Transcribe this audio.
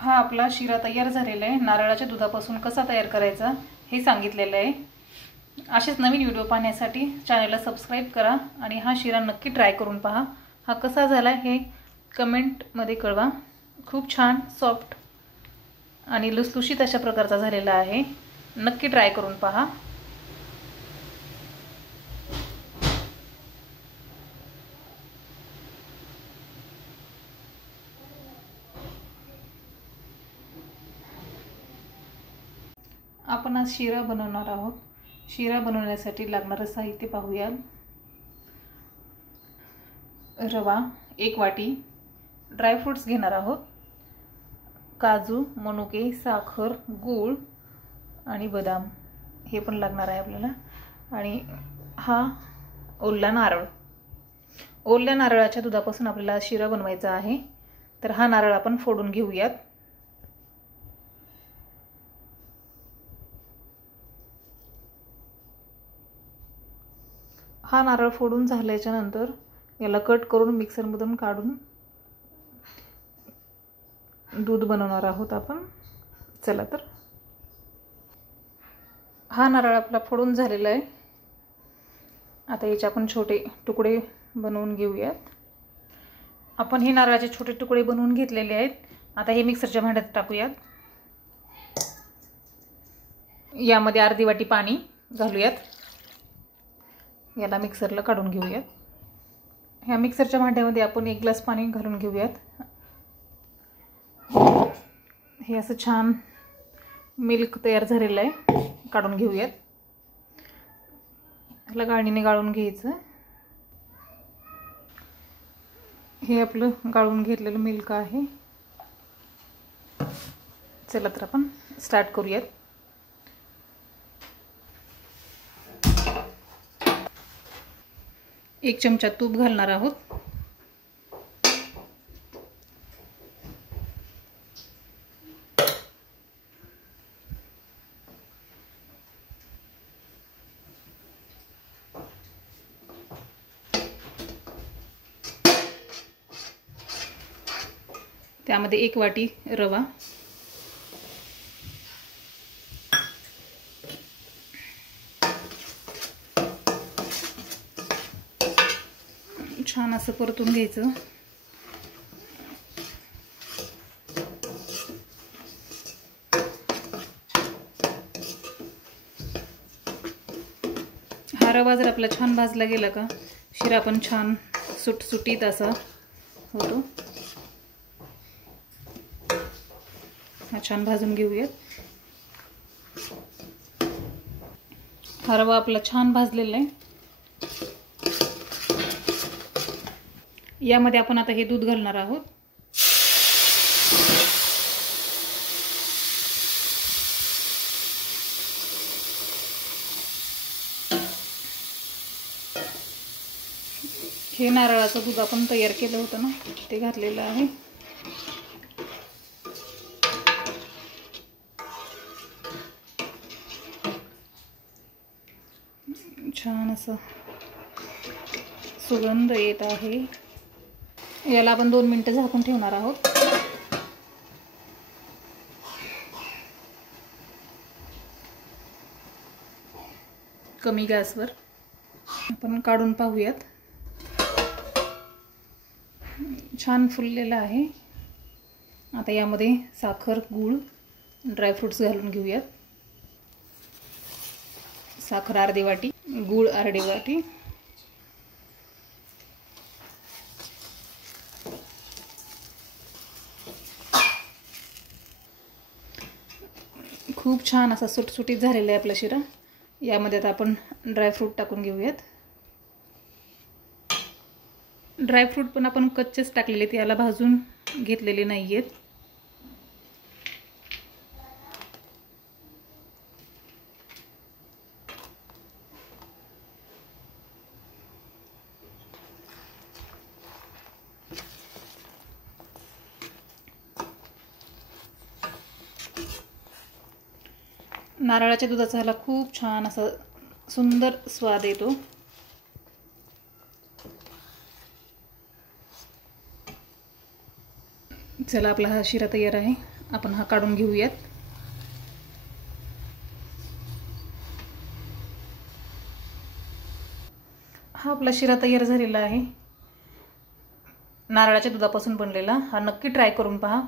हा आपला शिरा तयार झालेला आहे। नारळाच्या दुधापासून कसा तयार करायचा हे सांगितलेलं आहे। असेच नवीन व्हिडिओ पाहण्यासाठी चॅनलला सबस्क्राइब करा आणि हा शिरा नक्की ट्राय करून पहा। हा कसा झाला हे कमेंट मध्ये कळवा। खूप छान सॉफ्ट आणि लुसलुशीत अशा प्रकारचा झालेला आहे। नक्की ट्राय करून पहा। आपण आज शिरा बनवणार आहोत। शिरा बनवण्यासाठी लागणारे साहित्य पाहूया। रवा 1 वाटी, ड्रायफ्रूट्स घेणार आहोत, काजू, मनुके, साखर, गूळ आणि बदाम हे पण लागणार आहे आपल्याला। आणि हा ओला नारळ। ओल्या नारळाच्या दुधापासून आपल्याला शिरा बनवायचा आहे। तर हा नारळ आपण फोडून घेऊयात। हा नारळ फोडून झाल्याच्या नंतर याला कट करून मिक्सर मधून काढून दूध बनवणार आहोत आपण। चला तर हा नारळ आपला फोडून झालेला आहे। आता याचे आपण छोटे तुकडे बनवून घेऊयात। आपण हे नारळाचे छोटे तुकडे बनवून घेतलेले आहेत। आता हे मिक्सरच्या भांड्यात टाकूयात। यामध्ये अर्धी वाटी पाणी घालूयात। याला मिक्सरला काढून घेऊयात। ह्या मिक्सरच्या भांड्यामध्ये आपण 1 ग्लास पाणी घालून घेऊयात। हे असं छान मिल्क तयार झालेलं आहे, काढून घेऊयात। ह्याला गाळणीने गाळून घ्यायचं। हे आपलं गाळून घेतलेलं मिल्क आहे। चला तर आपण स्टार्ट करूयात। एक चमचा तूप घालणार आहोत। त्यामध्ये 1 वाटी रवा, छान असं परतून घ्यायचं। हा रवा जर आपला छान भाजला गेला का शिरा पण छान सुटसुटीत असा होतो। हा छान भाजून घेऊयात। हा रवा आपला छान भाजलेला आहे। यामध्ये आपण आता हे दूध घालणार आहोत। हे नारळाचं दूध आपण तयार केलं होतं ना, ते घातलेलं आहे। छान असं सुगंध येत आहे। याला आपण 2 मिनिटं झाकून ठेवणार आहोत। कमी गॅसवर आपण काढून पाहूयात। छान फुललेला आहे। आता यामध्ये साखर, गूळ, ड्रायफ्रूट्स घालून घेऊयात। साखर अर्धी वाटी, गूळ अर्धी वाटी, खूप छान असा सुटसुटीत झालेला आहे आपला शिरा। यामध्ये आता आपण ड्रायफ्रूट टाकून घेऊयात। ड्रायफ्रूट पण आपण कच्चेच टाकलेले आहेत, याला भाजून घेतलेले नाहीयेत। नारळाच्या दुधाचा ह्याला खूप छान असा सुंदर स्वाद येतो। चला आपला हा शिरा तयार आहे। आपण हा काढून घेऊयात. हा आपला शिरा तयार झालेला आहे. नारळाच्या दुधापासून बनलेला. हा नक्की ट्राय करून पहा.